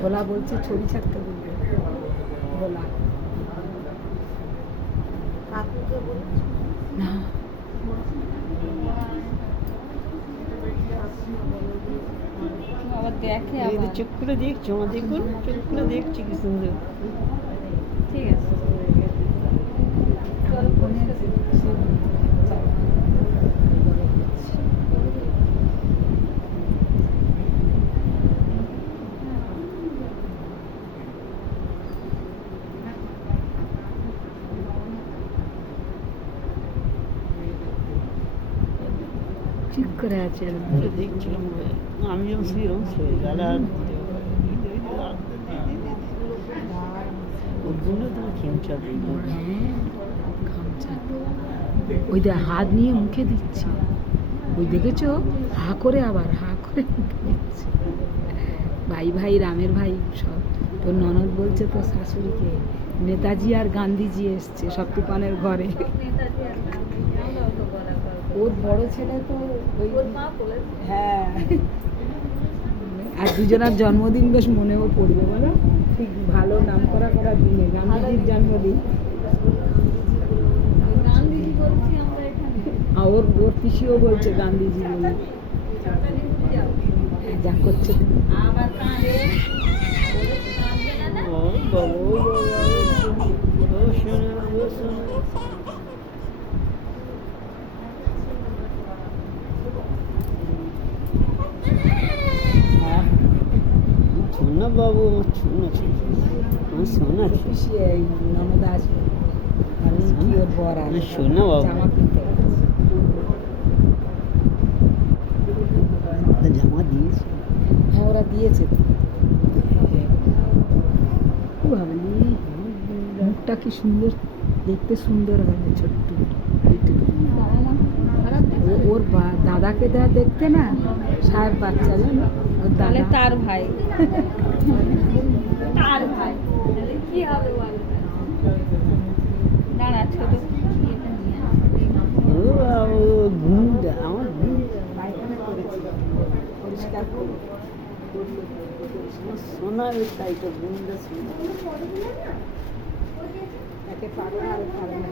ভোলা বলছে ছবি ছাড়তে বলবে। ভোলা না আবার দেখে চুপ করে দেখছো, আমার দেখুন চুপ করে দেখছি কি সুন্দর। ঠিক আছে ঠিক করে আছে দেখছিলাম আমিও সেরকম শরীর ওর জন্য তোমার খেমচা দিই। ওই দেখ হাত নিয়ে মুখে দিচ্ছে, ওই দেখেছো হা করে আবার হা করে মুখে দিচ্ছে। ভাই ভাই রামের ভাই সব। তোর ননদ বলছে তোর শাশুড়িকে নেতাজি আর গান্ধীজি এসছে শক্তিপানের ঘরে। ওর বড় ছেলে তো ওই হ্যাঁ, আর দুজনের জন্মদিন বেশ মনেও পড়বে বলো, ঠিক ভালো নাম করা দিনে গান্ধীজির জন্মদিন। ওর ওর পিসিও বলছে গান্ধীজি বলে। যা করছে শোনা বাবু, শোনা শোনা পিসি এই ননদ আসবে আর কি ওর বর আসবে, শোনা বাবু জামা কিনতে জামা দিয়েছে। হ্যাঁ ওরা দিয়েছে তো। ভাবলি মুখটা কি সুন্দর, দেখতে সুন্দর হবে ছোট্ট। ওর দাদাকে দেয় দেখতে না সাহেব বাচ্চা জানো, ওর তাহলে দাদা তার ভাই তার ভাই কি হবে বল। দাঁড়া ছোট ও বাবু গুন্ডা, আমার পায়খানা করেছে পরিষ্কার করে সোনার টাইপের গুন্ডা সোনা। তাকে পাবে আর পাবে না।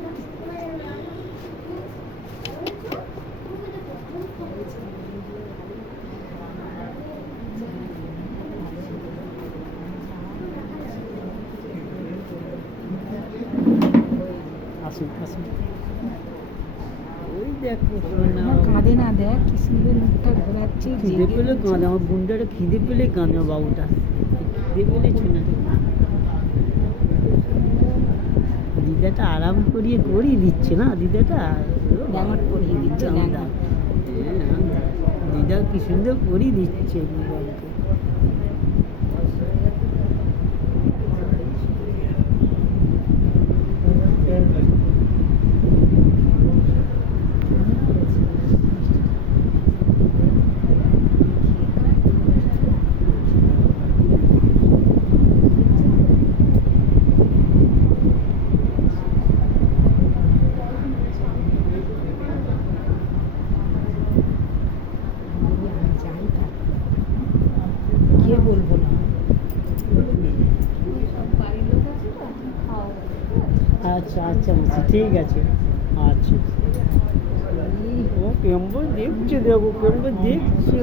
আসুন আসুন, ওই দেখো কাঁদে না, দেখ কি সুন্দর মুখটা ঘোরাচ্ছে। খিদে পেলে কাঁদে, আমার গুন্ডাটা খিদে পেলে কাঁদে, আমার বাবুটা খিদে পেলে ছুনে। দিদাটা আরাম করিয়ে দিচ্ছে না, দিদাটা ল্যাঙ্গট পরিয়ে দিচ্ছে, ল্যাঙ্গট। দিদা কি সুন্দর করিয়ে দিচ্ছে বাবুকে। কে বলবো না, আচ্ছা আচ্ছা মাসি, ঠিক আছে আচ্ছা। ও কেমন দেখছে, দেখো কেমন দেখছে।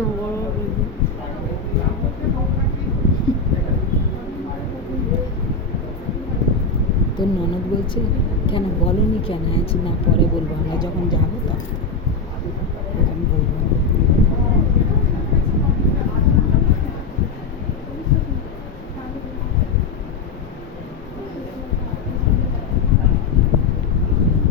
তোর ননদ বলছে কেন বলনি, কেন আছে না পরে বলবো আমরা যখন যাবো তখন।